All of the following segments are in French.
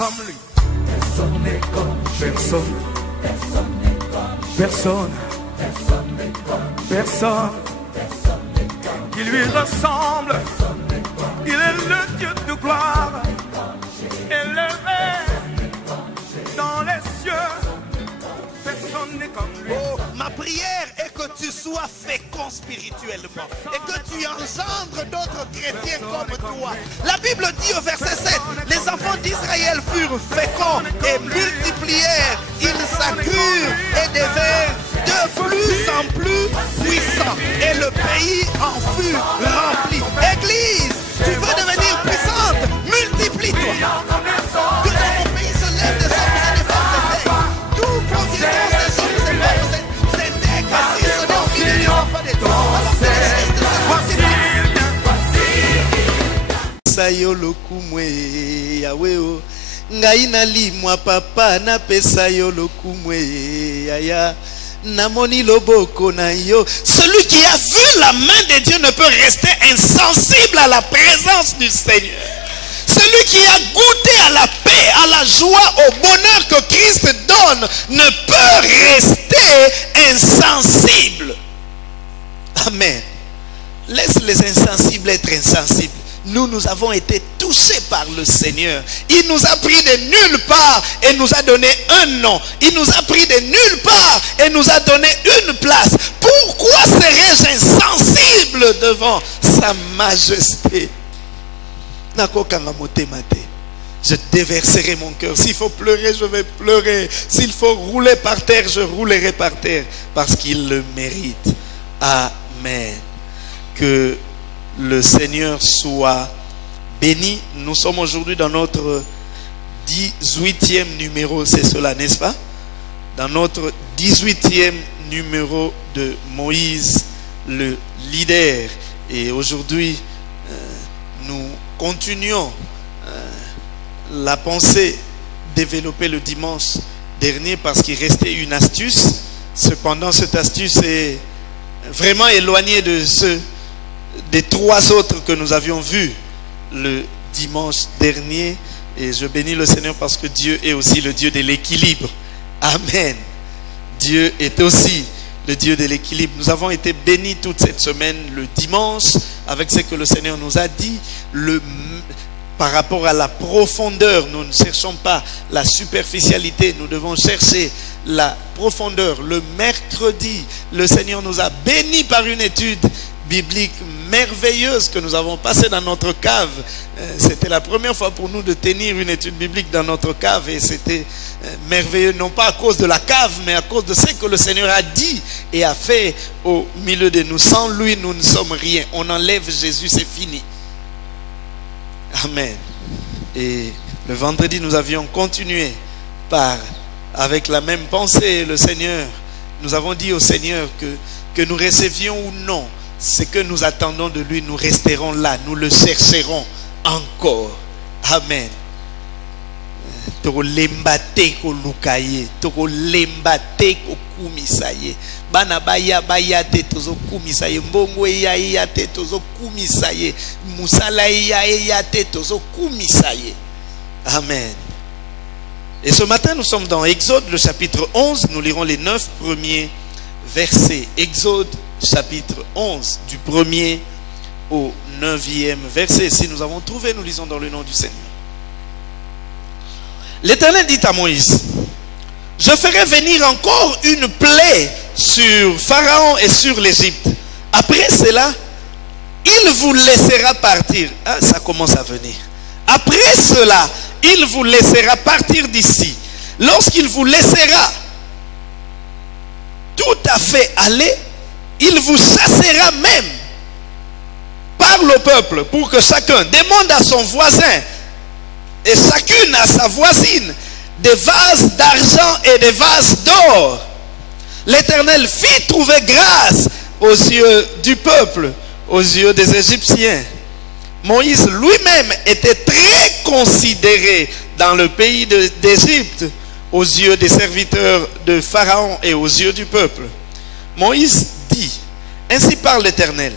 comme lui. Personne n'est comme personne. Personne. Personne. Qui lui ressemble. Il est le Dieu de gloire. Élevé dans les cieux. Personne n'est comme lui. Oh, ma prière est que tu sois fécond spirituellement et que tu engendres d'autres chrétiens comme toi. La Bible dit au verset 7, les enfants d'Israël furent féconds et multiplièrent, ils s'accrurent et devinrent de plus en plus puissants et le pays en fut rempli. Église, tu veux devenir puissante, multiplie-toi. Que dans mon pays se lèvent des hommes et des femmes de paix. Tout providence des hommes et des femmes s'intègre ainsi se donne au milieu des enfants de Dieu. Alors que les choses de ce Sayo lokumwe yawe o ngai nalimwa papa na pesa yo lokumwe yaya namoni loboko na yo. Celui qui a vu la main de Dieu ne peut rester insensible à la présence du Seigneur. Celui qui a goûté à la paix, à la joie, au bonheur que Christ donne ne peut rester insensible. Amen. Laisse les insensibles être insensibles. Nous avons été touchés par le Seigneur. Il nous a pris de nulle part et nous a donné un nom. Il nous a pris de nulle part et nous a donné une place. Pourquoi serais-je insensible devant sa majesté? Je déverserai mon cœur. S'il faut pleurer, je vais pleurer. S'il faut rouler par terre, je roulerai par terre. Parce qu'il le mérite. Amen. Que le Seigneur soit béni. Nous sommes aujourd'hui dans notre 18e numéro, c'est cela, n'est-ce pas? Dans notre 18e numéro de Moïse, le leader. Et aujourd'hui, nous continuons la pensée développée le dimanche dernier parce qu'il restait une astuce. Cependant, cette astuce est vraiment éloignée de des trois autres que nous avions vus le dimanche dernier. Et je bénis le Seigneur parce que Dieu est aussi le Dieu de l'équilibre. Amen. Dieu est aussi le Dieu de l'équilibre. Nous avons été bénis toute cette semaine le dimanche avec ce que le Seigneur nous a dit. Par rapport à la profondeur, nous ne cherchons pas la superficialité, nous devons chercher la profondeur. Le mercredi, le Seigneur nous a bénis par une étude biblique merveilleuse que nous avons passée dans notre cave. C'était la première fois pour nous de tenir une étude biblique dans notre cave et c'était merveilleux, non pas à cause de la cave, mais à cause de ce que le Seigneur a dit et a fait au milieu de nous. Sans lui, nous ne sommes rien. On enlève Jésus, c'est fini. Amen. Et le vendredi, nous avions continué avec la même pensée. Le Seigneur, nous avons dit au Seigneur que nous recevions ou non ce que nous attendons de lui, nous resterons là, nous le chercherons encore. Amen. Toko lembate ko lukaye, toko lembate ko kumisaye. Bana baya te tozo kumisaye, mbongo ya te tozo kumisaye, musala ya te tozo kumisaye. Amen. Et ce matin, nous sommes dans Exode, le chapitre 11. Nous lirons les 9 premiers versets. Exode, chapitre 11, du 1er au 9e verset. Si nous avons trouvé, nous lisons dans le nom du Seigneur. L'Éternel dit à Moïse: je ferai venir encore une plaie sur Pharaon et sur l'Égypte. Après cela, il vous laissera partir. Ah, ça commence à venir. Après cela, il vous laissera partir d'ici. Lorsqu'il vous laissera tout à fait aller, il vous chassera même. Parle au peuple pour que chacun demande à son voisin et chacune à sa voisine des vases d'argent et des vases d'or. L'Éternel fit trouver grâce aux yeux du peuple, aux yeux des Égyptiens. Moïse lui-même était très considéré dans le pays d'Égypte aux yeux des serviteurs de Pharaon et aux yeux du peuple. Moïse dit: ainsi parle l'Éternel,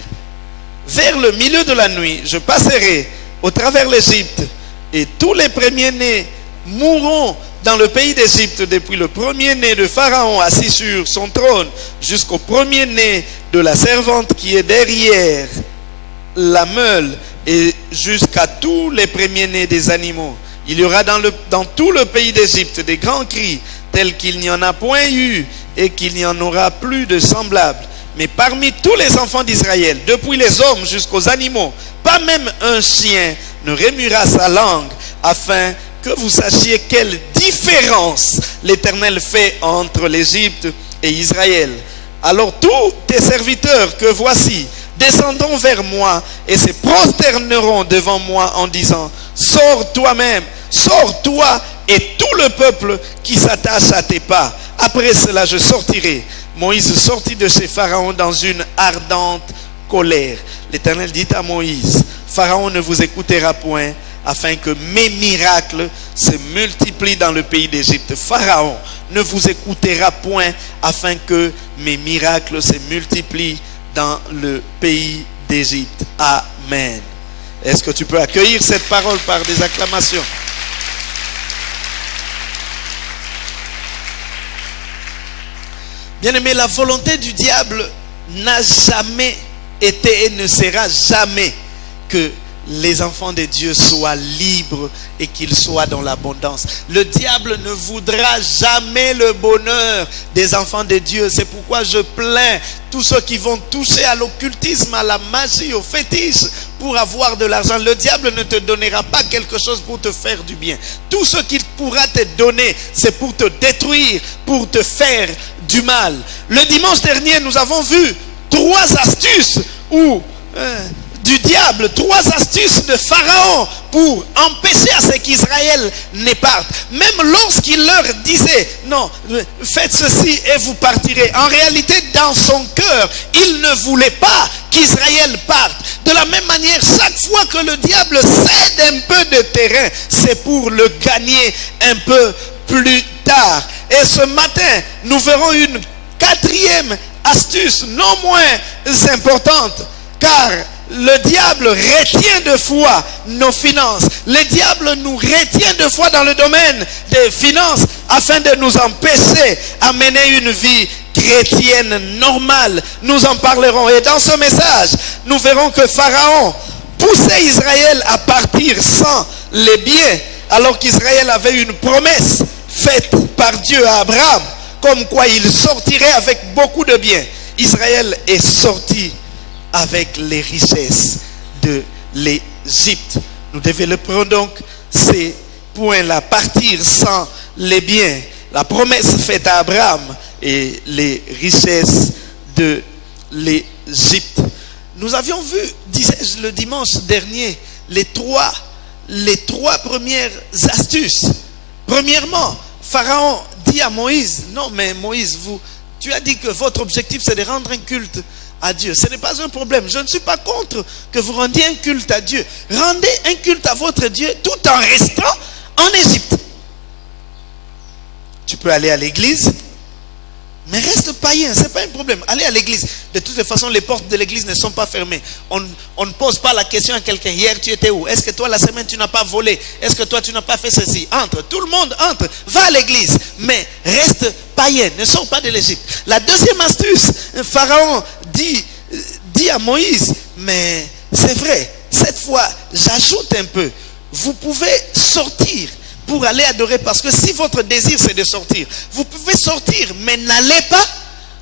vers le milieu de la nuit, je passerai au travers l'Égypte, et tous les premiers-nés mourront dans le pays d'Égypte, depuis le premier-né de Pharaon assis sur son trône, jusqu'au premier-né de la servante qui est derrière la meule, et jusqu'à tous les premiers-nés des animaux. Il y aura dans tout le pays d'Égypte des grands cris, tels qu'il n'y en a point eu, et qu'il n'y en aura plus de semblables. Mais parmi tous les enfants d'Israël, depuis les hommes jusqu'aux animaux, pas même un chien ne remuera sa langue, afin que vous sachiez quelle différence l'Éternel fait entre l'Égypte et Israël. Alors tous tes serviteurs que voici descendront vers moi et se prosterneront devant moi en disant: sors toi-même, sors toi et tout le peuple qui s'attache à tes pas. Après cela je sortirai. Moïse sortit de chez Pharaon dans une ardente colère. L'Éternel dit à Moïse: Pharaon ne vous écoutera point, afin que mes miracles se multiplient dans le pays d'Égypte. Pharaon ne vous écoutera point, afin que mes miracles se multiplient dans le pays d'Égypte. Amen. Est-ce que tu peux accueillir cette parole par des acclamations? Bien-aimé, la volonté du diable n'a jamais été et ne sera jamais que les enfants de Dieu soient libres et qu'ils soient dans l'abondance. Le diable ne voudra jamais le bonheur des enfants de Dieu. C'est pourquoi je plains tous ceux qui vont toucher à l'occultisme, à la magie, au fétiche pour avoir de l'argent. Le diable ne te donnera pas quelque chose pour te faire du bien. Tout ce qu'il pourra te donner, c'est pour te détruire, pour te faire du mal. Le dimanche dernier, nous avons vu 3 astuces du diable, 3 astuces de Pharaon pour empêcher à ce qu'Israël ne parte. Même lorsqu'il leur disait: non, faites ceci et vous partirez. En réalité, dans son cœur, il ne voulait pas qu'Israël parte. De la même manière, chaque fois que le diable cède un peu de terrain, c'est pour le gagner un peu plus tard. Et ce matin, nous verrons une 4e astuce, non moins importante, car le diable retient de fois nos finances. Le diable nous retient de fois dans le domaine des finances afin de nous empêcher à mener une vie chrétienne normale. Nous en parlerons. Et dans ce message, nous verrons que Pharaon poussait Israël à partir sans les biens, alors qu'Israël avait une promesse faite par Dieu à Abraham, comme quoi il sortirait avec beaucoup de biens. Israël est sorti avec les richesses de l'Égypte. Nous développerons donc ces points-là. Partir sans les biens, la promesse faite à Abraham et les richesses de l'Égypte. Nous avions vu, disais-je le dimanche dernier, les trois premières astuces. Premièrement, Pharaon dit à Moïse: non mais Moïse, tu as dit que votre objectif c'est de rendre un culte à Dieu. Ce n'est pas un problème. Je ne suis pas contre que vous rendiez un culte à Dieu. Rendez un culte à votre Dieu tout en restant en Égypte. Tu peux aller à l'église, mais reste païen, ce n'est pas un problème. Allez à l'église. De toute façon, les portes de l'église ne sont pas fermées. On ne pose pas la question à quelqu'un: hier tu étais où? Est-ce que toi la semaine tu n'as pas volé? Est-ce que toi tu n'as pas fait ceci? Entre, tout le monde entre, va à l'église, mais reste païen, ne sors pas de l'Égypte. La 2e astuce, Pharaon dit à Moïse: mais c'est vrai, cette fois j'ajoute un peu, vous pouvez sortir pour aller adorer, parce que si votre désir c'est de sortir, vous pouvez sortir, mais n'allez pas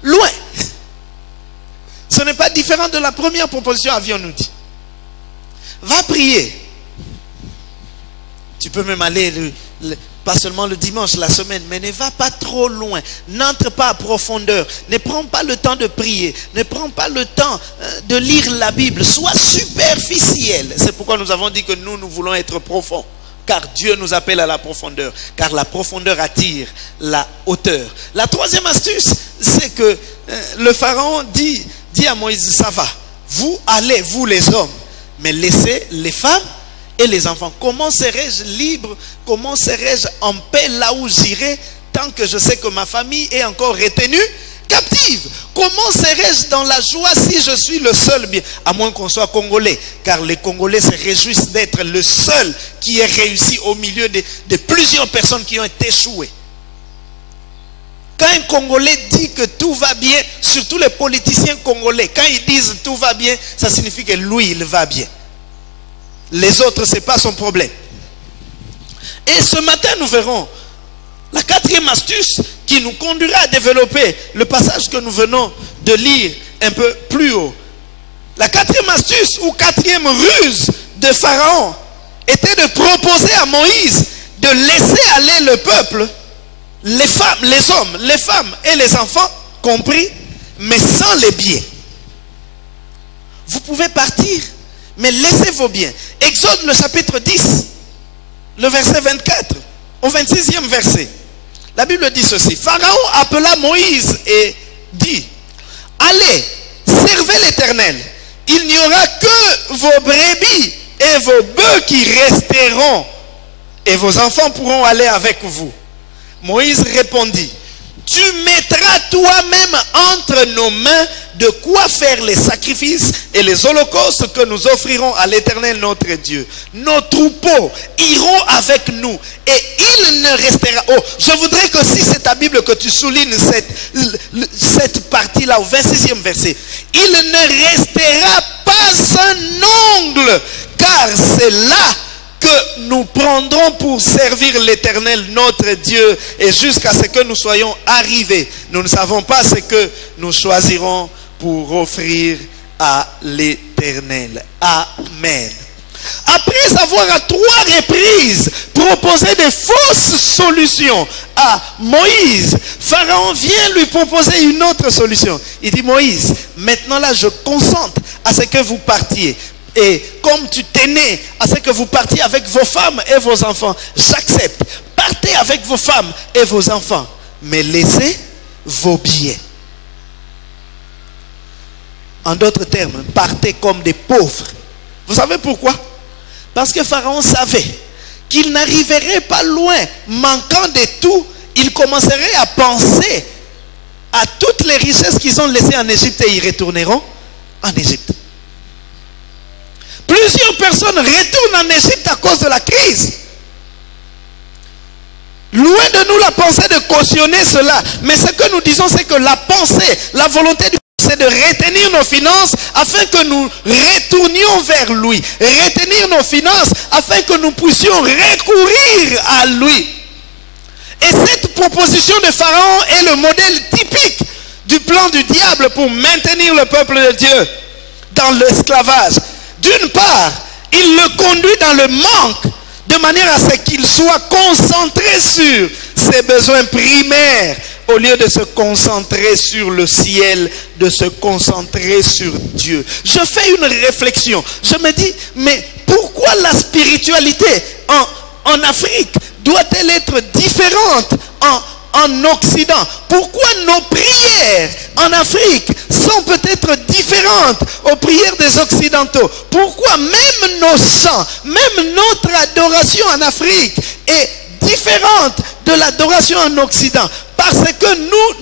loin. Ce n'est pas différent de la première proposition, avions-nous dit. Va prier. Tu peux même aller, pas seulement le dimanche, la semaine, mais ne va pas trop loin. N'entre pas à profondeur. Ne prends pas le temps de prier. Ne prends pas le temps de lire la Bible. Sois superficiel. C'est pourquoi nous avons dit que nous voulons être profonds. Car Dieu nous appelle à la profondeur. Car la profondeur attire la hauteur. La 3e astuce, c'est que le Pharaon dit à Moïse: ça va. Vous allez, vous les hommes, mais laissez les femmes et les enfants. Comment serai-je libre? Comment serai-je en paix là où j'irai, tant que je sais que ma famille est encore retenue captive. Comment serais-je dans la joie si je suis le seul bien? À moins qu'on soit congolais, car les Congolais se réjouissent d'être le seul qui ait réussi au milieu de plusieurs personnes qui ont échoué. Quand un Congolais dit que tout va bien, surtout les politiciens congolais, quand ils disent tout va bien, ça signifie que lui, il va bien. Les autres, ce n'est pas son problème. Et ce matin, nous verrons la quatrième astuce qui nous conduira à développer le passage que nous venons de lire un peu plus haut. La quatrième astuce ou quatrième ruse de Pharaon était de proposer à Moïse de laisser aller le peuple, les femmes, les hommes, les femmes et les enfants compris, mais sans les biens. Vous pouvez partir, mais laissez vos biens. Exode le chapitre 10, le verset 24 au 26e verset. La Bible dit ceci. Pharaon appela Moïse et dit: allez, servez l'Éternel. Il n'y aura que vos brebis et vos bœufs qui resteront, et vos enfants pourront aller avec vous. Moïse répondit: tu mettras toi-même entre nos mains de quoi faire les sacrifices et les holocaustes que nous offrirons à l'Éternel notre Dieu. Nos troupeaux iront avec nous et il ne restera... Oh, je voudrais que si c'est ta Bible que tu soulignes cette partie-là au 26e verset. Il ne restera pas un ongle, car c'est là que nous prendrons pour servir l'Éternel notre Dieu, et jusqu'à ce que nous soyons arrivés, nous ne savons pas ce que nous choisirons pour offrir à l'Éternel. Amen. Après avoir à 3 reprises proposé de fausses solutions à Moïse, Pharaon vient lui proposer une autre solution. Il dit: Moïse, maintenant là je consente à ce que vous partiez. Et comme tu tenais à ce que vous partiez avec vos femmes et vos enfants, j'accepte. Partez avec vos femmes et vos enfants, mais laissez vos biens. En d'autres termes, partez comme des pauvres. Vous savez pourquoi? Parce que Pharaon savait qu'il n'arriverait pas loin. Manquant de tout, il commencerait à penser à toutes les richesses qu'ils ont laissées en Égypte, et ils retourneront en Égypte. Plusieurs personnes retournent en Égypte à cause de la crise. Loin de nous la pensée de cautionner cela. Mais ce que nous disons, c'est que la pensée, la volonté du c'est de retenir nos finances afin que nous retournions vers lui. Retenir nos finances afin que nous puissions recourir à lui. Et cette proposition de Pharaon est le modèle typique du plan du diable pour maintenir le peuple de Dieu dans l'esclavage. D'une part, il le conduit dans le manque, de manière à ce qu'il soit concentré sur ses besoins primaires, au lieu de se concentrer sur le ciel, de se concentrer sur Dieu. Je fais une réflexion. Je me dis, mais pourquoi la spiritualité en Afrique doit-elle être différente en Occident? Pourquoi nos prières en Afrique sont peut-être différentes aux prières des Occidentaux? Pourquoi même nos chants, même notre adoration en Afrique est différente de l'adoration en Occident? Parce que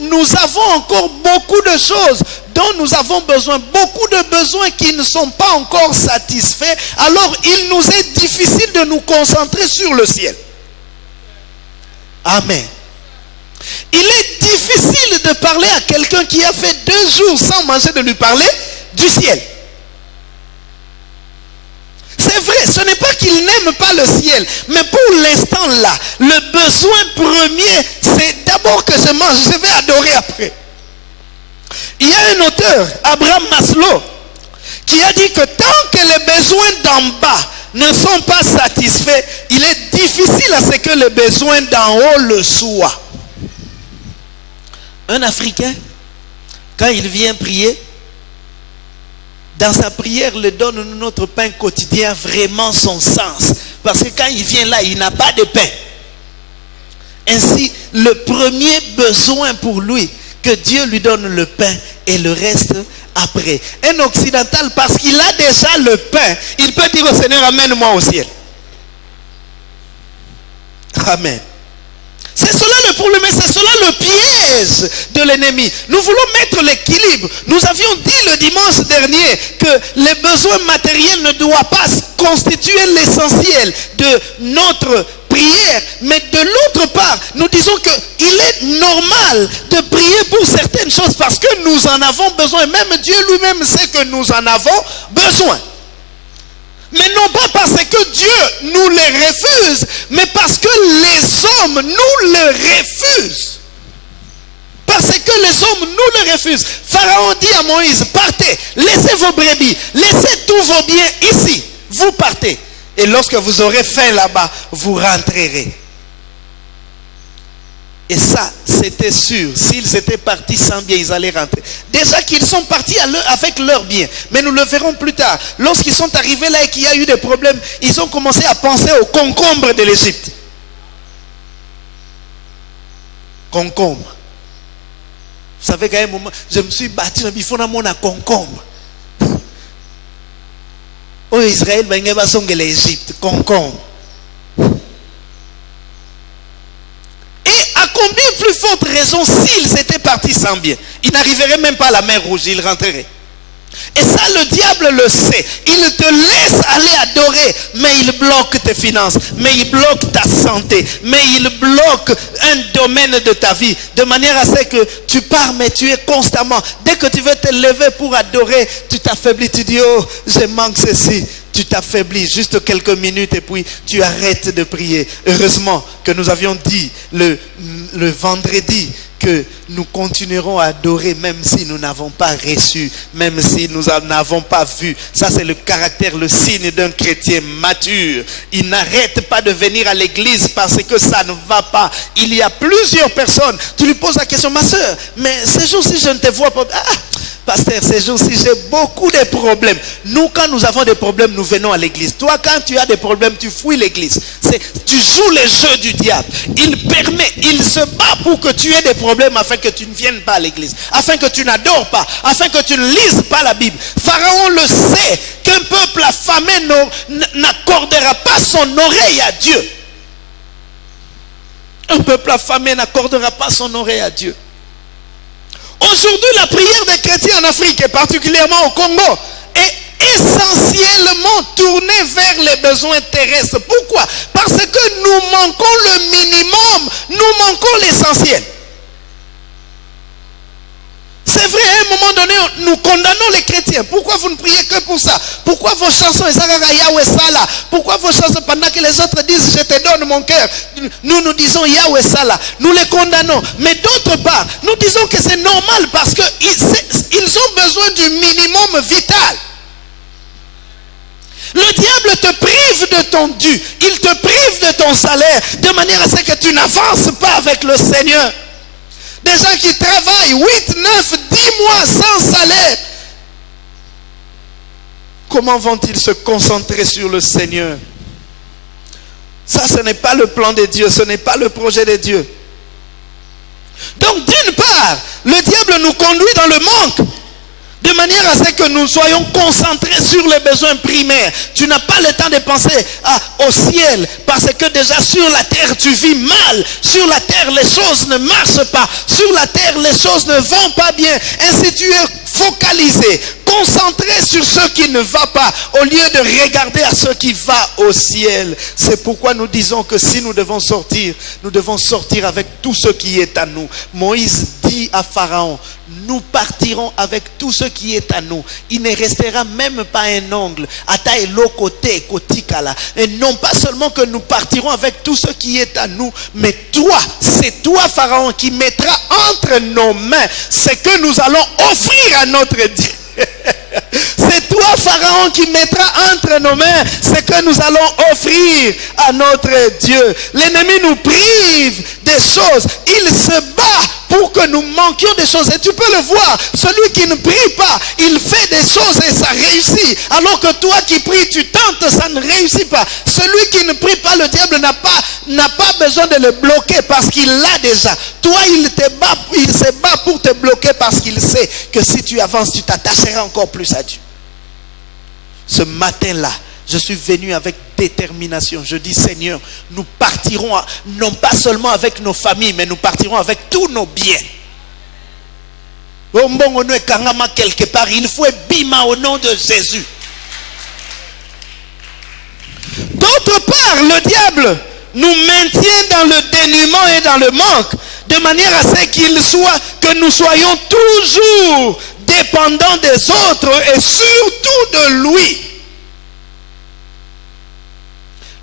nous avons encore beaucoup de choses dont nous avons besoin, beaucoup de besoins qui ne sont pas encore satisfaits. Alors il nous est difficile de nous concentrer sur le ciel. Amen. Il est difficile de parler à quelqu'un qui a fait 2 jours sans manger, de lui parler du ciel. C'est vrai, ce n'est pas qu'il n'aime pas le ciel, mais pour l'instant là, le besoin premier, c'est d'abord que je mange, je vais adorer après. Il y a un auteur, Abraham Maslow, qui a dit que tant que les besoins d'en bas ne sont pas satisfaits, il est difficile à ce que les besoins d'en haut le soient. Un Africain, quand il vient prier, dans sa prière, il donne notre pain quotidien vraiment son sens. Parce que quand il vient là, il n'a pas de pain. Ainsi, le premier besoin pour lui, que Dieu lui donne le pain et le reste après. Un occidental, parce qu'il a déjà le pain, il peut dire au Seigneur, amène-moi au ciel. Amen. C'est cela le problème, c'est cela le piège de l'ennemi. Nous voulons mettre l'équilibre. Nous avions dit le dimanche dernier que les besoins matériels ne doivent pas constituer l'essentiel de notre prière. Mais de l'autre part, nous disons qu'il est normal de prier pour certaines choses parce que nous en avons besoin. Même Dieu lui-même sait que nous en avons besoin. Mais non pas parce que Dieu nous les refuse, mais parce que les hommes nous le refusent. Parce que les hommes nous le refusent. Pharaon dit à Moïse, partez, laissez vos brebis, laissez tous vos biens ici. Vous partez. Et lorsque vous aurez faim là-bas, vous rentrerez. Et ça, c'était sûr. S'ils étaient partis sans bien, ils allaient rentrer. Déjà qu'ils sont partis avec leurs biens. Mais nous le verrons plus tard. Lorsqu'ils sont arrivés là et qu'il y a eu des problèmes, ils ont commencé à penser aux concombres de l'Égypte. Concombres. Vous savez qu'à un moment, je me suis battu, il faut un concombre. Oh Israël, il va songer l'Égypte. Concombre. À combien plus forte raison s'ils étaient partis sans bien? Ils n'arriveraient même pas à la mer Rouge, ils rentreraient. Et ça, le diable le sait. Il te laisse aller adorer, mais il bloque tes finances, mais il bloque ta santé, mais il bloque un domaine de ta vie, de manière à ce que tu pars, mais tu es constamment. Dès que tu veux te lever pour adorer, tu t'affaiblis, tu dis, oh, je manque ceci. Tu t'affaiblis juste quelques minutes et puis tu arrêtes de prier. Heureusement que nous avions dit le vendredi que nous continuerons à adorer même si nous n'avons pas reçu, même si nous n'avons pas vu. Ça, c'est le caractère, le signe d'un chrétien mature. Il n'arrête pas de venir à l'église parce que ça ne va pas. Il y a plusieurs personnes. Tu lui poses la question, ma soeur, mais ces jours-ci, je ne te vois pas. Ah, pasteur, ces jours-ci, j'ai beaucoup de problèmes. Nous, quand nous avons des problèmes, nous venons à l'église. Toi, quand tu as des problèmes, tu fuis l'église. Tu joues les jeux du diable. Il se bat pour que tu aies des problèmes afin que tu ne viennes pas à l'église, afin que tu n'adores pas, afin que tu ne lises pas la Bible. Pharaon le sait qu'un peuple affamé n'accordera pas son oreille à Dieu. Un peuple affamé n'accordera pas son oreille à Dieu. Aujourd'hui, la prière des chrétiens en Afrique, et particulièrement au Congo, est essentiellement tournée vers les besoins terrestres. Pourquoi? Parce que nous manquons le minimum, nous manquons l'essentiel. C'est vrai, à un moment donné, nous condamnons les chrétiens. Pourquoi vous ne priez que pour ça? Pourquoi vos chansons, Yahweh Salah? Pourquoi vos chansons, pendant que les autres disent, je te donne mon cœur, nous disons Yahweh Salah? Nous les condamnons. Mais d'autre part, nous disons que c'est normal parce qu'ils ont besoin du minimum vital. Le diable te prive de ton dû. Il te prive de ton salaire, de manière à ce que tu n'avances pas avec le Seigneur. Des gens qui travaillent 8, 9, 10 mois sans salaire. Comment vont-ils se concentrer sur le Seigneur? Ça, ce n'est pas le plan de Dieu, ce n'est pas le projet de Dieu. Donc, d'une part, le diable nous conduit dans le manque, de manière à ce que nous soyons concentrés sur les besoins primaires. Tu n'as pas le temps de penser au ciel, parce que déjà sur la terre tu vis mal. Sur la terre les choses ne marchent pas. Sur la terre les choses ne vont pas bien. Ainsi tu es focalisé, concentré sur ce qui ne va pas, au lieu de regarder à ce qui va au ciel. C'est pourquoi nous disons que si nous devons sortir avec tout ce qui est à nous. Moïse dit à Pharaon, nous partirons avec tout ce qui est à nous. Il ne restera même pas un ongle. Et non pas seulement que nous partirons avec tout ce qui est à nous, mais toi, c'est toi Pharaon qui mettra entre nos mains ce que nous allons offrir à notre Dieu. C'est toi Pharaon qui mettra entre nos mains ce que nous allons offrir à notre Dieu. L'ennemi nous prive des choses. Il se bat pour que nous manquions des choses. Et tu peux le voir, celui qui ne prie pas, il fait des choses et ça réussit. Alors que toi qui pries, tu tentes, ça ne réussit pas. Celui qui ne prie pas, le diable n'a pas besoin de le bloquer parce qu'il l'a déjà. Toi, il se bat pour te bloquer parce qu'il sait que si tu avances, tu t'attacheras encore plus à Dieu. Ce matin-là, Je suis venu avec détermination. Je dis, Seigneur, nous partirons non pas seulement avec nos familles, mais nous partirons avec tous nos biens. Quelque part, il faut bima au nom de Jésus. D'autre part, le diable nous maintient dans le dénuement et dans le manque, de manière à ce que nous soyons toujours dépendants des autres et surtout de lui.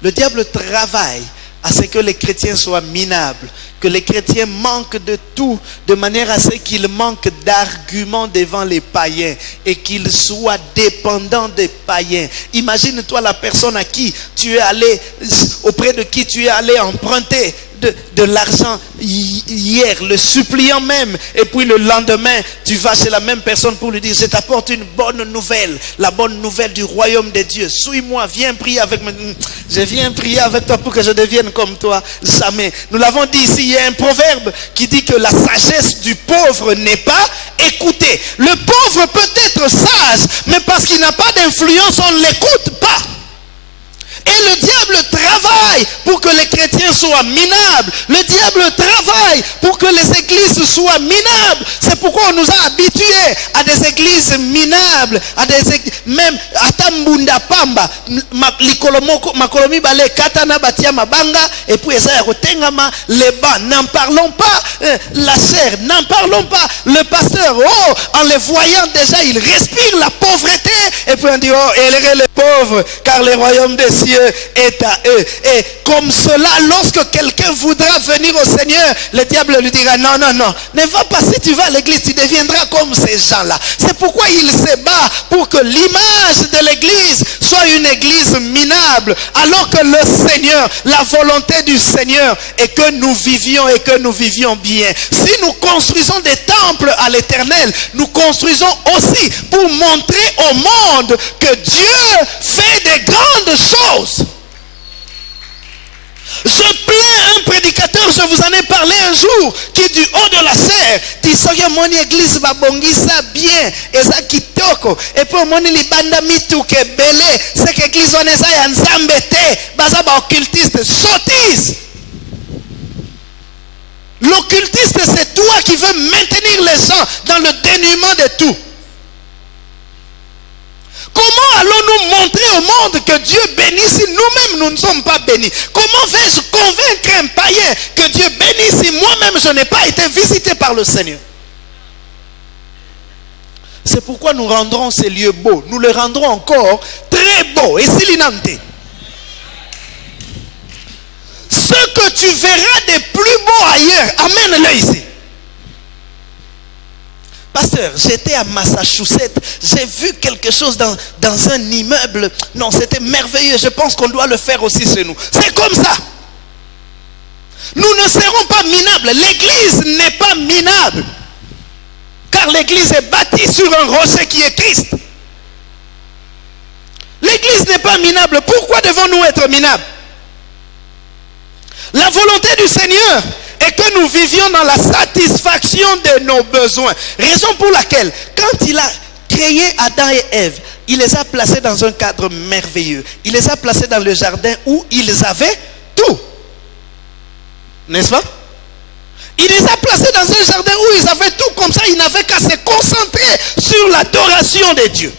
Le diable travaille à ce que les chrétiens soient minables, que les chrétiens manquent de tout, de manière à ce qu'ils manquent d'arguments devant les païens et qu'ils soient dépendants des païens. Imagine-toi la personne à qui tu es allé, auprès de qui tu es allé emprunter de l'argent hier, le suppliant même, et puis le lendemain tu vas chez la même personne pour lui dire, je t'apporte une bonne nouvelle, la bonne nouvelle du royaume de Dieu, suis-moi, viens prier avec moi. Je viens prier avec toi pour que je devienne comme toi. Jamais. Nous l'avons dit ici, il y a un proverbe qui dit que la sagesse du pauvre n'est pas écoutée. Le pauvre peut être sage, mais parce qu'il n'a pas d'influence, on ne l'écoute pas. Et le diable travaille pour que les chrétiens soient minables. Le diable travaille pour que les églises soient minables. C'est pourquoi on nous a habitués à des églises minables, à des églises, même à Tambunda Pamba, Makolomi Bale, Katana Batia Mabanga, et puis Tengama, les bas. N'en parlons pas, la chair, n'en parlons pas. Le pasteur, oh, en les voyant déjà, il respire la pauvreté, et puis on dit, oh, élevez les pauvres, car le royaume des cieux est à eux. Et comme cela, lorsque quelqu'un voudra venir au Seigneur, le diable lui dira, non, non, non, ne va pas, si tu vas à l'église, tu deviendras comme ces gens-là. C'est pourquoi il se bat pour que l'image de l'église soit une église minable, alors que le Seigneur, la volonté du Seigneur est que nous vivions et que nous vivions bien. Si nous construisons des temples à l'Éternel, nous construisons aussi pour montrer au monde que Dieu fait des grandes choses. Je plains un prédicateur, je vous en ai parlé un jour, qui du haut de la serre dit, soya mon église va bongisa bien, et ça qui toko, et puis mon libanda mitu ke belé, c'est que l'église on est ça y nzambete, baza ba occultiste, sottise. L'occultiste, c'est toi qui veux maintenir les gens dans le dénuement de tout. Comment allons-nous montrer au monde que Dieu bénit si nous-mêmes nous ne sommes pas bénis? Comment vais-je convaincre un païen que Dieu bénit si moi-même je n'ai pas été visité par le Seigneur? C'est pourquoi nous rendrons ces lieux beaux. Nous les rendrons encore très beaux. Et silinante. Ce que tu verras de plus beau ailleurs, amène-le ici. Pasteur, j'étais à Massachusetts, j'ai vu quelque chose dans un immeuble. Non, c'était merveilleux. Je pense qu'on doit le faire aussi chez nous. C'est comme ça. Nous ne serons pas minables. L'église n'est pas minable. Car l'église est bâtie sur un rocher qui est Christ. L'église n'est pas minable. Pourquoi devons-nous être minables? La volonté du Seigneur est que nous vivions dans la satisfaction de nos besoins. Raison pour laquelle, quand il a créé Adam et Ève, il les a placés dans un cadre merveilleux. Il les a placés dans le jardin où ils avaient tout. N'est-ce pas? Il les a placés dans un jardin où ils avaient tout. Comme ça, ils n'avaient qu'à se concentrer sur l'adoration de Dieu.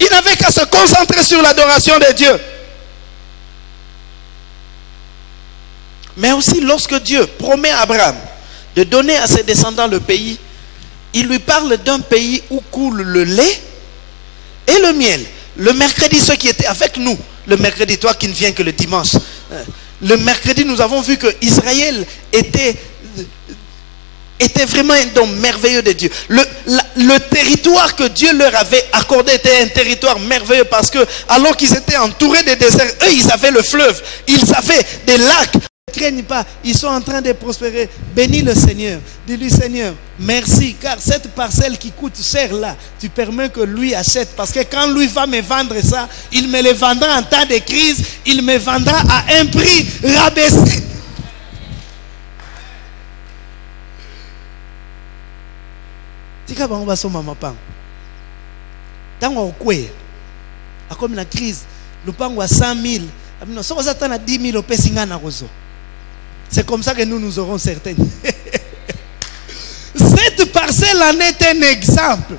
Ils n'avaient qu'à se concentrer sur l'adoration de Dieu. Mais aussi, lorsque Dieu promet à Abraham de donner à ses descendants le pays, il lui parle d'un pays où coule le lait et le miel. Le mercredi, ceux qui étaient avec nous, le mercredi, toi qui ne viens que le dimanche, le mercredi, nous avons vu que Israël était vraiment un don merveilleux de Dieu. Le territoire que Dieu leur avait accordé était un territoire merveilleux parce que, alors qu'ils étaient entourés des déserts, eux, ils avaient le fleuve, ils avaient des lacs. Ne craignent pas, ils sont en train de prospérer. Bénis le Seigneur. Dis-lui, Seigneur, merci, car cette parcelle qui coûte cher là, tu permets que lui achète. Parce que quand lui va me vendre ça, il me le vendra en temps de crise, il me vendra à un prix rabaissé. Tika bango baso mama pang. Tango okwe. comme une crise. Nous prenons 100 000. Si on attend à 10 000, c'est comme ça que nous aurons certaines. Cette parcelle en est un exemple.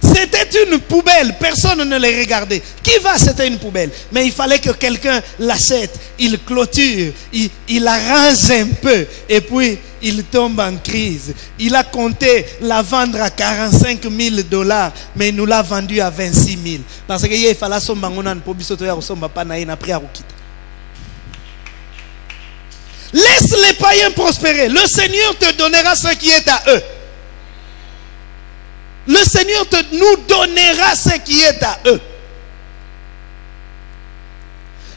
C'était une poubelle, personne ne les regardait. Qui va acheter une poubelle? Mais il fallait que quelqu'un l'achète, il clôture, il arrange un peu, et puis il tombe en crise. Il a compté la vendre à 45 000 $, mais il nous l'a vendu à 26 000. Parce qu'il fallait laisse les païens prospérer. Le Seigneur te donnera ce qui est à eux. Le Seigneur nous donnera ce qui est à eux.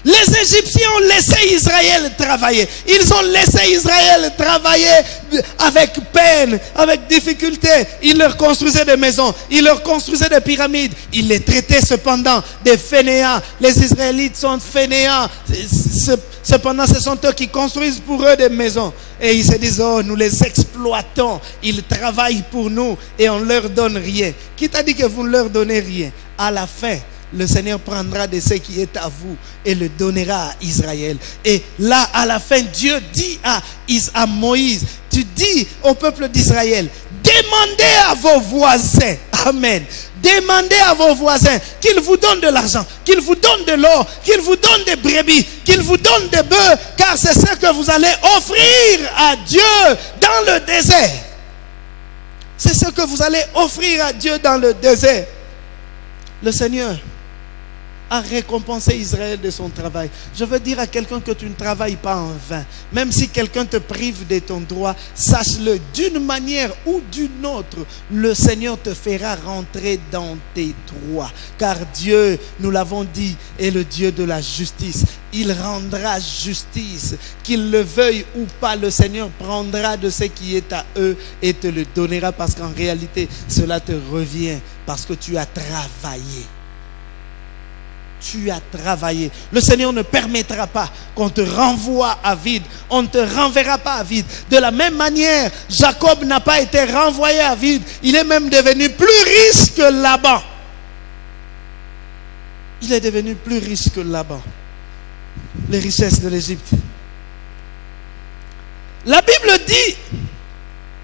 Les Égyptiens ont laissé Israël travailler. Ils ont laissé Israël travailler avec peine, avec difficulté. Ils leur construisaient des maisons, ils leur construisaient des pyramides. Ils les traitaient cependant des fainéants. Les Israélites sont fainéants. Cependant, ce sont eux qui construisent pour eux des maisons. Et ils se disent, oh, nous les exploitons. Ils travaillent pour nous et on ne leur donne rien. Qui t'a dit que vous ne leur donnez rien? À la fin, le Seigneur prendra de ce qui est à vous et le donnera à Israël. Et là, à la fin, Dieu dit à Moïse, tu dis au peuple d'Israël, demandez à vos voisins, amen, demandez à vos voisins qu'ils vous donnent de l'argent, qu'ils vous donnent de l'or, qu'ils vous donnent des brebis, qu'ils vous donnent des bœufs, car c'est ce que vous allez offrir à Dieu dans le désert. C'est ce que vous allez offrir à Dieu dans le désert. Le Seigneur a récompensé Israël de son travail. Je veux dire à quelqu'un que tu ne travailles pas en vain. Même si quelqu'un te prive de ton droit, sache-le, d'une manière ou d'une autre, le Seigneur te fera rentrer dans tes droits. Car Dieu, nous l'avons dit, est le Dieu de la justice. Il rendra justice. Qu'il le veuille ou pas, le Seigneur prendra de ce qui est à eux et te le donnera, parce qu'en réalité, cela te revient parce que tu as travaillé. Tu as travaillé. Le Seigneur ne permettra pas qu'on te renvoie à vide. On ne te renverra pas à vide. De la même manière, Jacob n'a pas été renvoyé à vide. Il est même devenu plus riche que Laban. Il est devenu plus riche que Laban. Les richesses de l'Égypte. La Bible dit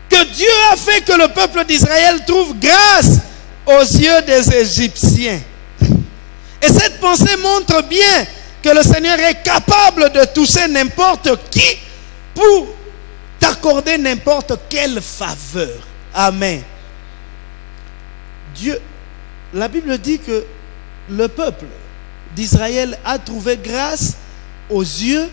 que Dieu a fait que le peuple d'Israël trouve grâce aux yeux des Égyptiens. Et cette pensée montre bien que le Seigneur est capable de toucher n'importe qui pour t'accorder n'importe quelle faveur. Amen. Dieu, la Bible dit que le peuple d'Israël a trouvé grâce aux yeux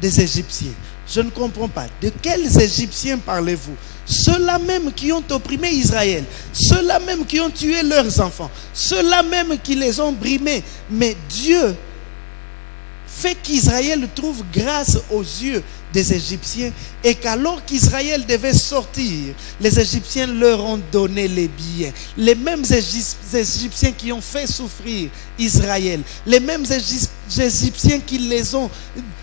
des Égyptiens. Je ne comprends pas. De quels Égyptiens parlez-vous? Ceux-là même qui ont opprimé Israël, ceux-là même qui ont tué leurs enfants, ceux-là même qui les ont brimés. Mais Dieu fait qu'Israël trouve grâce aux yeux des Égyptiens, et qu'alors qu'Israël devait sortir, les Égyptiens leur ont donné les biens. Les mêmes Égyptiens qui ont fait souffrir Israël, les mêmes Égyptiens qui les ont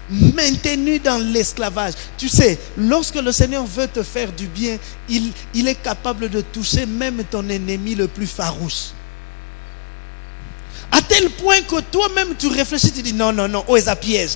maintenus dans l'esclavage. Tu sais, lorsque le Seigneur veut te faire du bien, il est capable de toucher même ton ennemi le plus farouche. À tel point que toi-même tu réfléchis, tu dis non, non, non, oh, c'est un piège.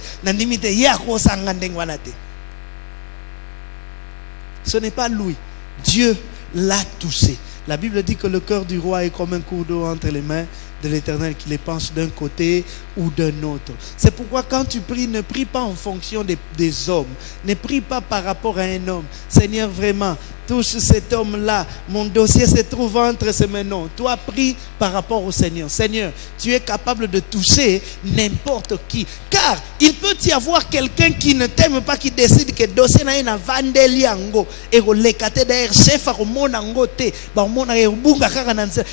Ce n'est pas lui. Dieu l'a touché. La Bible dit que le cœur du roi est comme un cours d'eau entre les mains de l'Éternel qui les penche d'un côté ou d'un autre. C'est pourquoi quand tu pries, ne prie pas en fonction des hommes. Ne prie pas par rapport à un homme. Seigneur, vraiment, touche cet homme-là. Mon dossier se trouve entre ses mains. Non, toi prie par rapport au Seigneur. Seigneur, tu es capable de toucher n'importe qui. Car il peut y avoir quelqu'un qui ne t'aime pas, qui décide que le dossier n'a pas vandeliango et que derrière chef à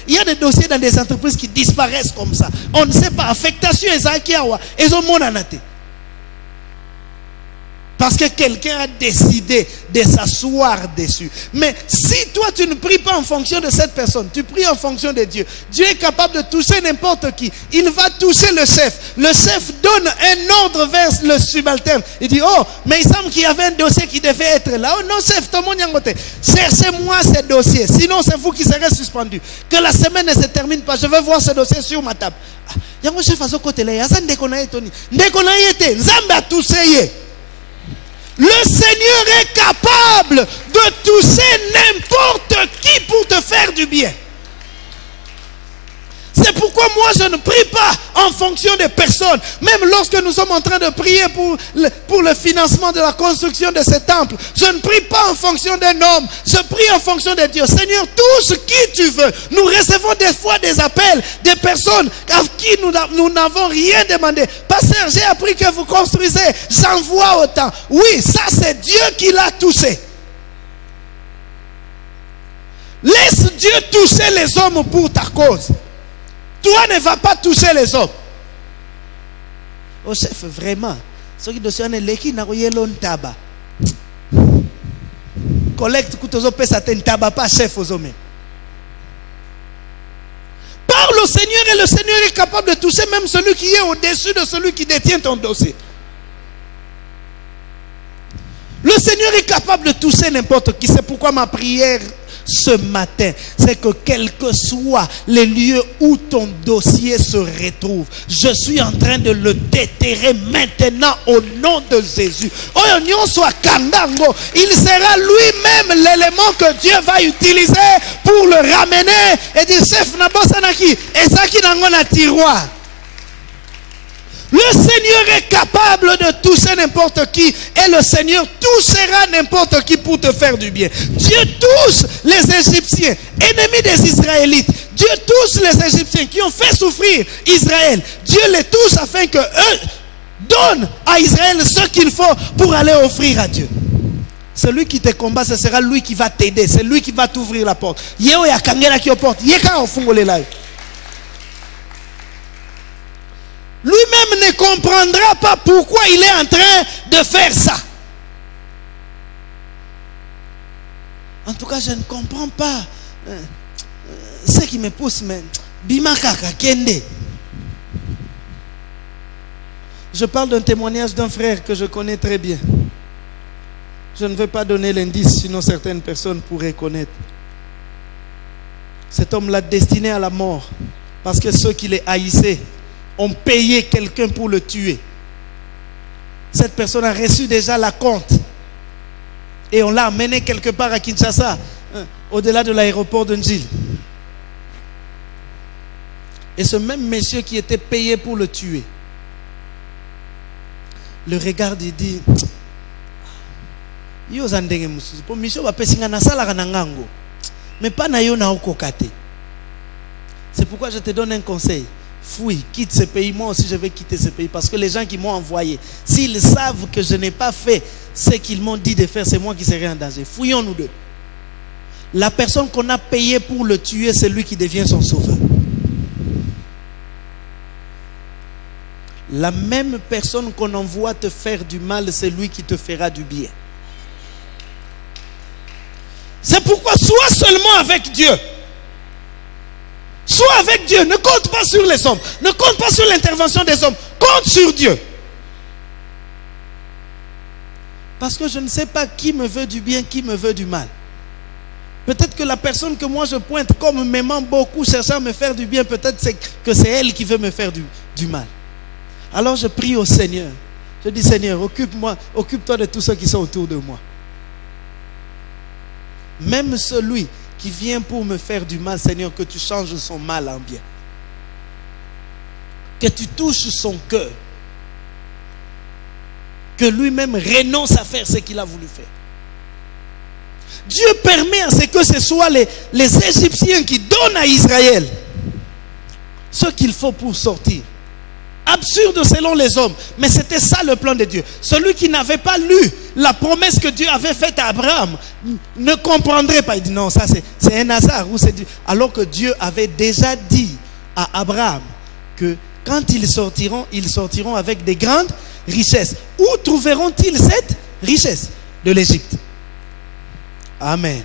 il y a des dossiers dans des entreprises qui disparaissent comme ça. On ne sait pas. Affectation et Parce que quelqu'un a décidé de s'asseoir dessus. Mais si toi tu ne pries pas en fonction de cette personne, tu pries en fonction de Dieu. Dieu est capable de toucher n'importe qui. Il va toucher le chef. Le chef donne un ordre vers le subalterne. Il dit, oh, mais il semble qu'il y avait un dossier qui devait être là. Oh non, chef, tout le monde y a côté. Cherchez-moi ce dossier. Sinon, c'est vous qui serez suspendu. Que la semaine ne se termine pas. Je vais voir ce dossier sur ma table. Il y a un chef à ce côté-là. Il y a un déconnaï, Tony. Déconnaï était. Nzambe a touché. Le Seigneur est capable de toucher n'importe qui pour te faire du bien. C'est pourquoi moi je ne prie pas en fonction des personnes. Même lorsque nous sommes en train de prier pour le financement de la construction de ce temple, je ne prie pas en fonction d'un homme. Je prie en fonction de Dieu. Seigneur, touche qui tu veux. Nous recevons des fois des appels des personnes à qui nous n'avons rien demandé. Pasteur, j'ai appris que vous construisez. J'envoie autant. Oui, ça c'est Dieu qui l'a touché. Laisse Dieu toucher les hommes pour ta cause. Toi ne vas pas toucher les hommes. Oh chef, vraiment. Ce qui doit être l'équipe n'a rien taba. Collecte kutozo pesa ten taba pas chef aux hommes. Parle au Seigneur et le Seigneur est capable de toucher même celui qui est au-dessus de celui qui détient ton dossier. Le Seigneur est capable de toucher n'importe qui. C'est pourquoi ma prière ce matin, c'est que quel que soit les lieux où ton dossier se retrouve, je suis en train de le déterrer maintenant au nom de Jésus. Il sera lui-même l'élément que Dieu va utiliser pour le ramener et dire chef Nabosanaki et ça qui n'a pas tiroir. Le Seigneur est capable de toucher n'importe qui et le Seigneur touchera n'importe qui pour te faire du bien. Dieu touche les Égyptiens, ennemis des Israélites. Dieu touche les Égyptiens qui ont fait souffrir Israël. Dieu les touche afin que eux donnent à Israël ce qu'il faut pour aller offrir à Dieu. Celui qui te combat, ce sera lui qui va t'aider. C'est lui qui va t'ouvrir la porte. Yeo ya kangela qui porte. Yeka ofungole la. Lui-même ne comprendra pas pourquoi il est en train de faire ça. En tout cas, je ne comprends pas ce qui me pousse. Mais Bimakaka Kende. Je parle d'un témoignage d'un frère que je connais très bien. Je ne veux pas donner l'indice, sinon certaines personnes pourraient connaître. Cet homme l'a destiné à la mort parce que ceux qui les haïssaient ont payé quelqu'un pour le tuer. Cette personne a reçu déjà la compte et on l'a amené quelque part à Kinshasa, au-delà de l'aéroport de Njil. Et ce même monsieur qui était payé pour le tuer le regarde et dit yo zandenge mususu po mission ba pesinga na sala kana ngango mais pas na yo na okokate. C'est pourquoi je te donne un conseil. Fouille, quitte ce pays. Moi aussi je vais quitter ce pays parce que les gens qui m'ont envoyé, s'ils savent que je n'ai pas fait ce qu'ils m'ont dit de faire, c'est moi qui serai en danger. Fouillons nous deux. La personne qu'on a payé pour le tuer, c'est lui qui devient son sauveur. La même personne qu'on envoie te faire du mal, c'est lui qui te fera du bien. C'est pourquoi sois seulement avec Dieu. Sois avec Dieu. Ne compte pas sur les hommes. Ne compte pas sur l'intervention des hommes. Compte sur Dieu. Parce que je ne sais pas qui me veut du bien, qui me veut du mal. Peut-être que la personne que moi je pointe comme m'aimant beaucoup, cherchant à me faire du bien, peut-être que c'est elle qui veut me faire du mal. Alors je prie au Seigneur. Je dis Seigneur, occupe-toi de tous ceux qui sont autour de moi. Même celui qui vient pour me faire du mal, Seigneur, que tu changes son mal en bien. Que tu touches son cœur. Que lui-même renonce à faire ce qu'il a voulu faire. Dieu permet à ce que ce soit les Égyptiens qui donnent à Israël ce qu'il faut pour sortir. Absurde selon les hommes, mais c'était ça le plan de Dieu. Celui qui n'avait pas lu la promesse que Dieu avait faite à Abraham ne comprendrait pas. Il dit non, ça c'est un hasard. Alors que Dieu avait déjà dit à Abraham que quand ils sortiront avec des grandes richesses. Où trouveront-ils cette richesse de l'Égypte. Amen.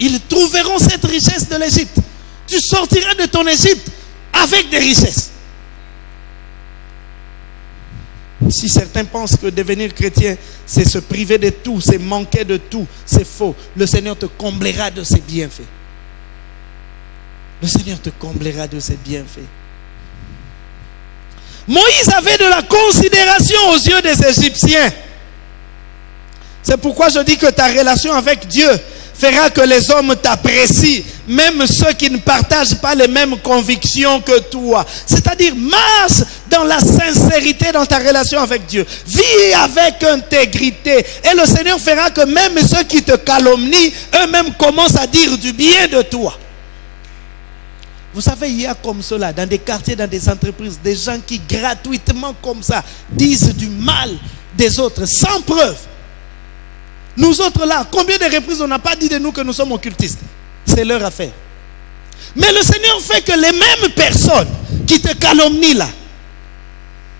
Ils trouveront cette richesse de l'Égypte. Tu sortiras de ton Égypte avec des richesses. Si certains pensent que devenir chrétien, c'est se priver de tout, c'est manquer de tout, c'est faux. Le Seigneur te comblera de ses bienfaits. Le Seigneur te comblera de ses bienfaits. Moïse avait de la considération aux yeux des Égyptiens. C'est pourquoi je dis que ta relation avec Dieu fera que les hommes t'apprécient, même ceux qui ne partagent pas les mêmes convictions que toi. C'est-à-dire, marche dans la sincérité dans ta relation avec Dieu. Vis avec intégrité. Et le Seigneur fera que même ceux qui te calomnient, eux-mêmes commencent à dire du bien de toi. Vous savez, il y a comme cela, dans des quartiers, dans des entreprises, des gens qui gratuitement comme ça disent du mal des autres, sans preuve. Nous autres là, combien de reprises on n'a pas dit de nous que nous sommes occultistes? C'est leur affaire. Mais le Seigneur fait que les mêmes personnes qui te calomnient là,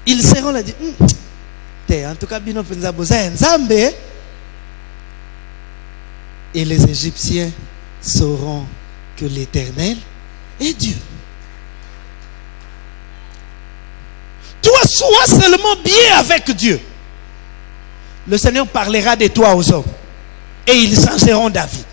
ils seront là, dire, en tout cas, et les Égyptiens sauront que l'Éternel est Dieu. Toi, sois seulement bien avec Dieu. Le Seigneur parlera de toi aux hommes et ils changeront d'avis.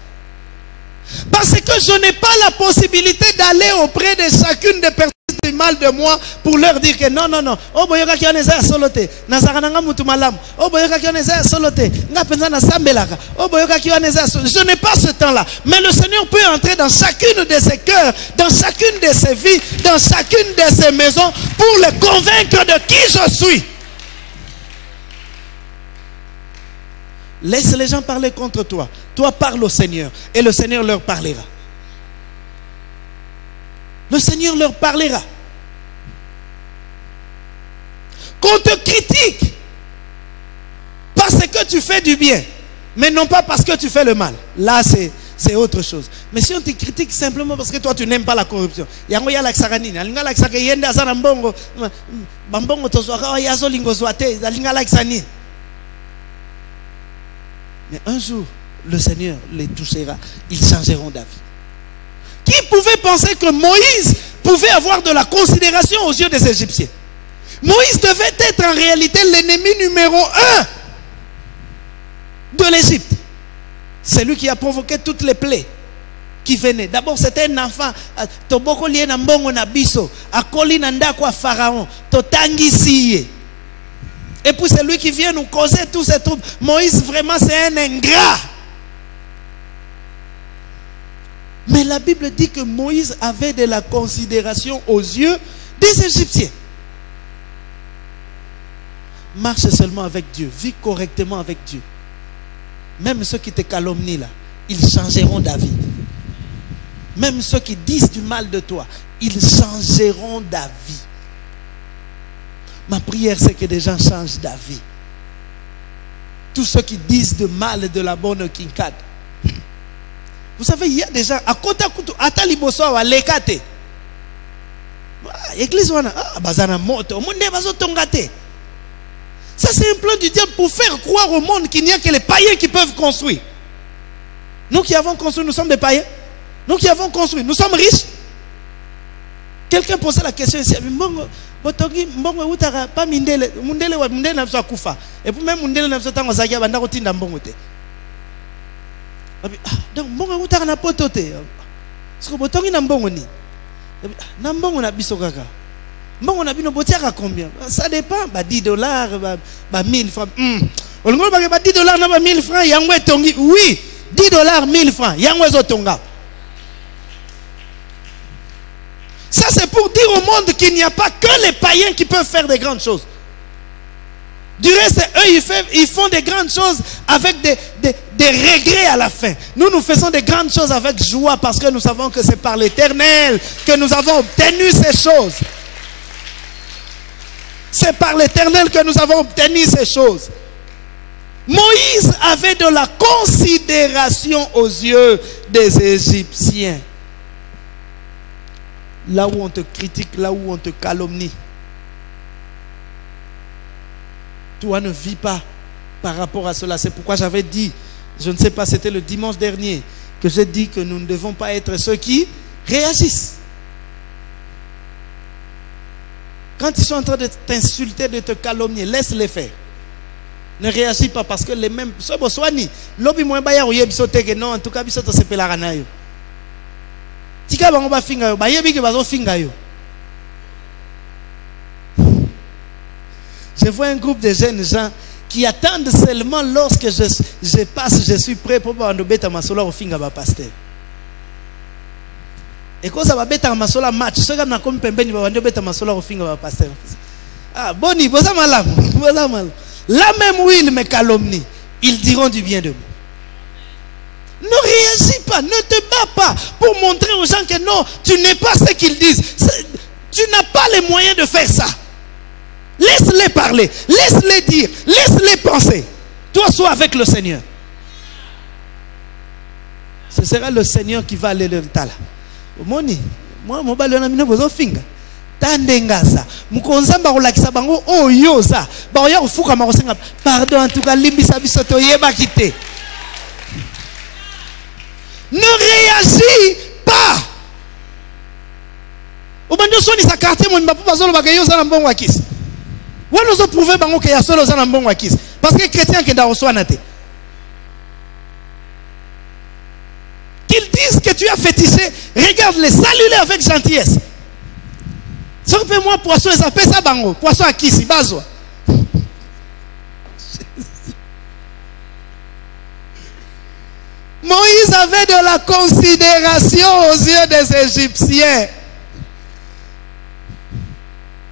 Parce que je n'ai pas la possibilité d'aller auprès de chacune des personnes du mal de moi pour leur dire que non, non, non. Oh, boyoka ki oneza solote. Nazarananga mutu malam. Oh, boyoka ki oneza solote. Nga penza na sambelaka. Oh, boyoka ki oneza solote. Je n'ai pas ce temps-là. Mais le Seigneur peut entrer dans chacune de ses cœurs, dans chacune de ses vies, dans chacune de ses maisons pour les convaincre de qui je suis. Laisse les gens parler contre toi. Toi, parle au Seigneur. Et le Seigneur leur parlera. Le Seigneur leur parlera. Qu'on te critique parce que tu fais du bien, mais non pas parce que tu fais le mal. Là, c'est autre chose. Mais si on te critique simplement parce que toi, tu n'aimes pas la corruption. Mais un jour, le Seigneur les touchera. Ils changeront d'avis. Qui pouvait penser que Moïse pouvait avoir de la considération aux yeux des Égyptiens? Moïse devait être en réalité l'ennemi numéro 1 de l'Égypte. C'est lui qui a provoqué toutes les plaies qui venaient. D'abord, c'était un enfant. Toboko lié na mbongo na biso. Akoli na ndako a Pharaon. Totangisiye. Et puis c'est lui qui vient nous causer tous ces troubles. Moïse, vraiment, c'est un ingrat. Mais la Bible dit que Moïse avait de la considération aux yeux des Égyptiens. Marche seulement avec Dieu. Vis correctement avec Dieu. Même ceux qui te calomnient là, ils changeront d'avis. Même ceux qui disent du mal de toi, ils changeront d'avis. Ma prière, c'est que des gens changent d'avis. Tous ceux qui disent de mal de la bonne kinkade. Vous savez, il y a des gens, à côté à Taliboso, à Lekate. Église, bazana moto, monde bazo tongate. Ça, c'est un plan du diable pour faire croire au monde qu'il n'y a que les païens qui peuvent construire. Nous qui avons construit, nous sommes des païens. Nous qui avons construit, nous sommes riches. Quelqu'un posait la question ici. Mbongo utara pas mindele wa mindele na so kufa et puis même mindele na so tango zakia banda ko tinda mbongo te. Donc mbongo utara na poto te. Siko botongi na mbongo ni. Na mbongo na biso kaka. Mbongo na bino botiaka combien? Ça dépend, ba $10, ba 1000 francs. Olongo ba $10 na ba 1000 francs yango etongi. Oui, $10 1000 francs yango ezotonga. Ça, c'est pour dire au monde qu'il n'y a pas que les païens qui peuvent faire des grandes choses. Du reste, eux, ils font des grandes choses avec des regrets à la fin. Nous faisons des grandes choses avec joie parce que nous savons que c'est par l'Éternel que nous avons obtenu ces choses. C'est par l'Éternel que nous avons obtenu ces choses. Moïse avait de la considération aux yeux des Égyptiens. Là où on te critique, là où on te calomnie, toi ne vis pas par rapport à cela. C'est pourquoi j'avais dit, je ne sais pas, c'était le dimanche dernier, que j'ai dit que nous ne devons pas être ceux qui réagissent. Quand ils sont en train de t'insulter, de te calomnier, laisse-les faire. Ne réagis pas parce que les mêmes... Non, en tout cas, je vois un groupe de jeunes gens qui attendent seulement lorsque je passe, je suis prêt pour beta masola au finga ba pasteur. Et quand ça va beta masola match, ce que na comme pembeni ba beta masola au finga ba pasteur. Ah boni, boza malam, boza mal. Là même où ils me calomnient, ils diront du bien de moi. Ne réagis pas, ne te bats pas pour montrer aux gens que non, tu n'es pas ce qu'ils disent. Tu n'as pas les moyens de faire ça. Laisse-les parler, laisse-les dire, laisse-les penser. Toi, sois avec le Seigneur. Ce sera le Seigneur qui va aller le tala. Moni, moi, mon ballon a mis nos fingers. Tandengaza, mukonzamba kolakisa bango oyoza, ba oya kufuka makosenga. Pardon, en tout cas, limbisa bisoto yeba kite. Ne réagis pas. Obando soni sa quartier mo mbapu bazolo bagayoza na mbongo akisi. Wana zo prouver bango ke ya solo za na mbongo akisi. Parce que chrétien qui nda reçoit nate. Qu'ils disent que tu as fétiché, regarde-les, salue-les avec gentillesse. Moi poisson, ils appellent ça bango. Poisson à qui si bazo. Moïse avait de la considération aux yeux des Égyptiens.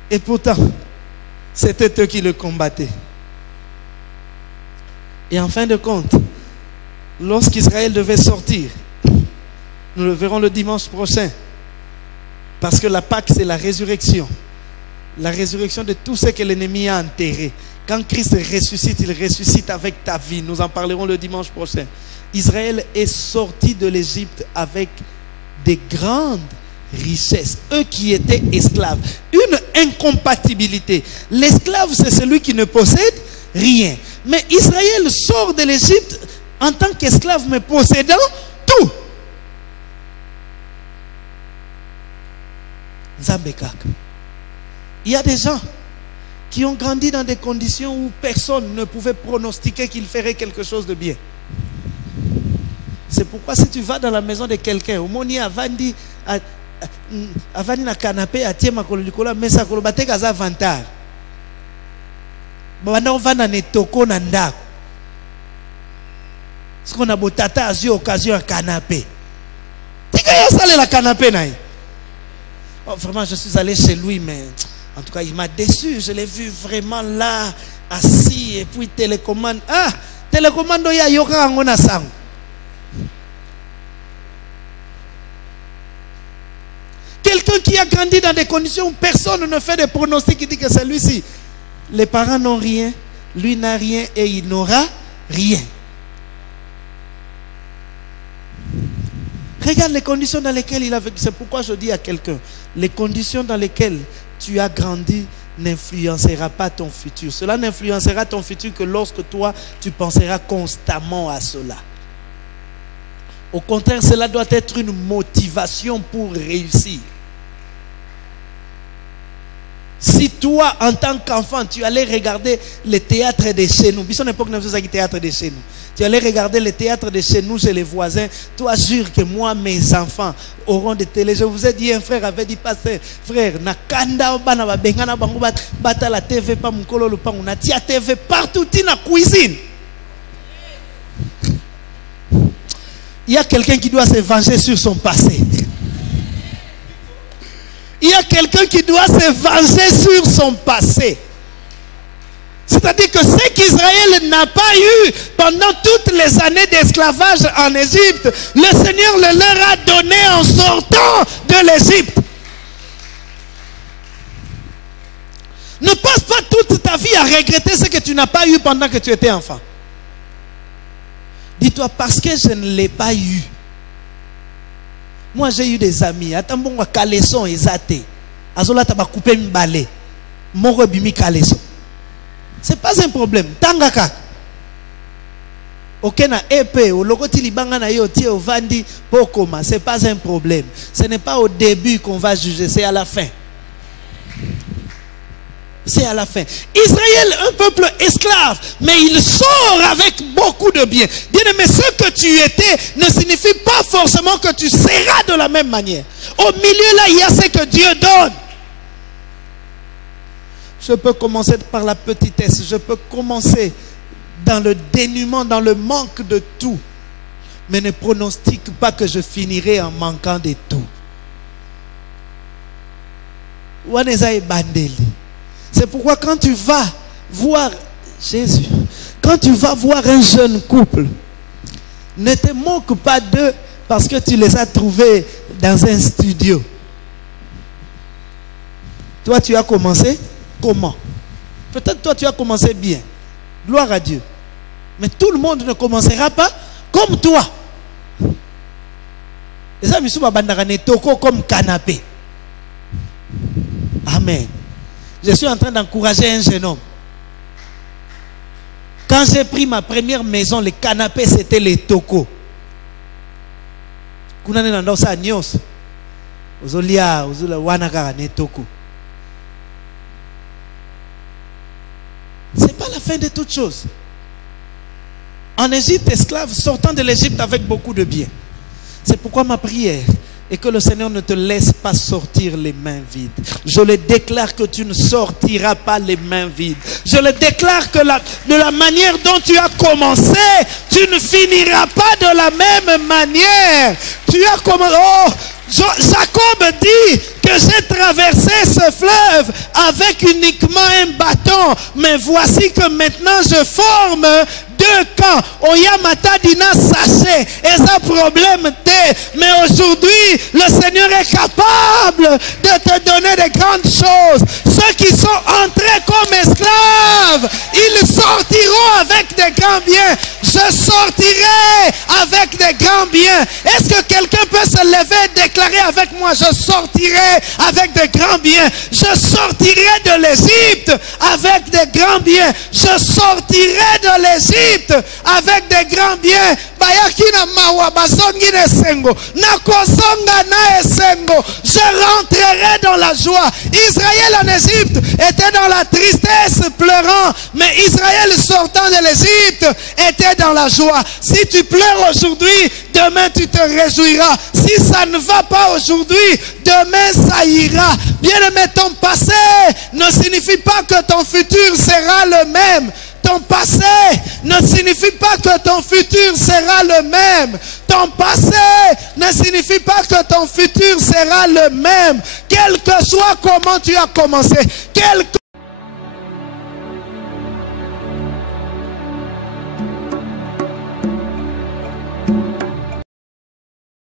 Et pourtant, c'était eux qui le combattaient. Et en fin de compte, lorsqu'Israël devait sortir, nous le verrons le dimanche prochain, parce que la Pâque, c'est la résurrection. La résurrection de tout ce que l'ennemi a enterré. Quand Christ ressuscite, il ressuscite avec ta vie. Nous en parlerons le dimanche prochain. Israël est sorti de l'Égypte avec des grandes richesses. Eux qui étaient esclaves. Une incompatibilité. L'esclave, c'est celui qui ne possède rien. Mais Israël sort de l'Égypte en tant qu'esclave, mais possédant tout. Il y a des gens qui ont grandi dans des conditions où personne ne pouvait pronostiquer qu'ils feraient quelque chose de bien. C'est pourquoi si tu vas dans la maison de quelqu'un, au moni avandi na canapé à tiema kolikola mesa kolobate kaza vantar. Banda ovanda ne toko na ndako. Ce qu'on a botata azio occasion à canapé. Tika ya sale la canapé naï. Oh, vraiment, je suis allé chez lui, mais en tout cas, il m'a déçu. Je l'ai vu vraiment là, assis, et puis télécommande. Ah, télécommande, il y a yoga en onasang. Quelqu'un qui a grandi dans des conditions où personne ne fait des pronostics, qui dit que c'est lui-ci. Les parents n'ont rien, lui n'a rien et il n'aura rien. Regarde les conditions dans lesquelles il a vécu. C'est pourquoi je dis à quelqu'un, les conditions dans lesquelles tu as grandi n'influencera pas ton futur. Cela n'influencera ton futur que lorsque toi, tu penseras constamment à cela. Au contraire, cela doit être une motivation pour réussir. Si toi, en tant qu'enfant, tu allais regarder les théâtres de chez nous, à l'époque, nous faisons des théâtres de chez nous. Tu allais regarder les théâtres de chez nous, chez les voisins. Toi, jure que moi, mes enfants auront des télé. Je vous ai dit, un frère avait dit, pasteur, frère, nakanda bana bengana bango bata la TV pa mukolo lupa on a tia TV partout in la cuisine. Il y a quelqu'un qui doit se venger sur son passé. Il y a quelqu'un qui doit se venger sur son passé. C'est-à-dire que ce qu'Israël n'a pas eu pendant toutes les années d'esclavage en Égypte, le Seigneur le leur a donné en sortant de l'Égypte. Ne passe pas toute ta vie à regretter ce que tu n'as pas eu pendant que tu étais enfant. Dis-toi, parce que je ne l'ai pas eu. Moi, j'ai eu des amis. Attends, bon, caleçon, ezate. Azola taba coupé m'balé. Moro bimi caleçon. C'est pas un problème. Tangaka. Ok na épée, au logoti libanga na yo tie au vandi pokoma, c'est pas un problème. Ce n'est pas au début qu'on va juger, c'est à la fin. C'est à la fin. Israël, un peuple esclave, mais il sort avec beaucoup de bien. Bien-aimé, ce que tu étais ne signifie pas forcément que tu seras de la même manière. Au milieu là, il y a ce que Dieu donne. Je peux commencer par la petitesse, je peux commencer dans le dénuement, dans le manque de tout, mais ne pronostique pas que je finirai en manquant de tout. C'est pourquoi quand tu vas voir Jésus, quand tu vas voir un jeune couple, ne te moque pas d'eux parce que tu les as trouvés dans un studio. Toi, tu as commencé comment? Peut-être toi, tu as commencé bien. Gloire à Dieu. Mais tout le monde ne commencera pas comme toi. Les amis sont toko comme canapé. Amen. Je suis en train d'encourager un jeune homme. Quand j'ai pris ma première maison, les canapés c'était les tokos. Kunane nando sa nyos. Ozolia, ozola wanaka ne toko. C'est pas la fin de toutes choses. En Égypte, esclave, sortant de l'Égypte avec beaucoup de bien. C'est pourquoi ma prière est que le Seigneur ne te laisse pas sortir les mains vides. Je le déclare que tu ne sortiras pas les mains vides. Je le déclare que de la manière dont tu as commencé, tu ne finiras pas de la même manière. Tu as commencé... Oh, Jacob dit que j'ai traversé ce fleuve avec uniquement un bâton, mais voici que maintenant je forme deux camps. Oyamata dina sachet, et ça problème t'es. Mais aujourd'hui, le Seigneur est capable de te donner de grandes choses. Ceux qui sont entrés comme esclaves, ils sortiront avec des grands biens. Je sortirai avec des grands biens. Est-ce que quelqu'un peut se lever et déclarer avec moi, je sortirai avec des grands biens. Je sortirai de l'Égypte avec des grands biens. Je sortirai de l'Égypte avec des grands biens. Je rentrerai dans la joie. Israël en Égypte était dans la tristesse, pleurant, mais Israël sortant de l'Égypte était dans la joie. Si tu pleures aujourd'hui, demain tu te réjouiras. Si ça ne va pas aujourd'hui, demain ça ira. Bien-aimé, ton passé ne signifie pas que ton futur sera le même. Ton passé ne signifie pas que ton futur sera le même. Ton passé ne signifie pas que ton futur sera le même. Quel que soit comment tu as commencé, quel que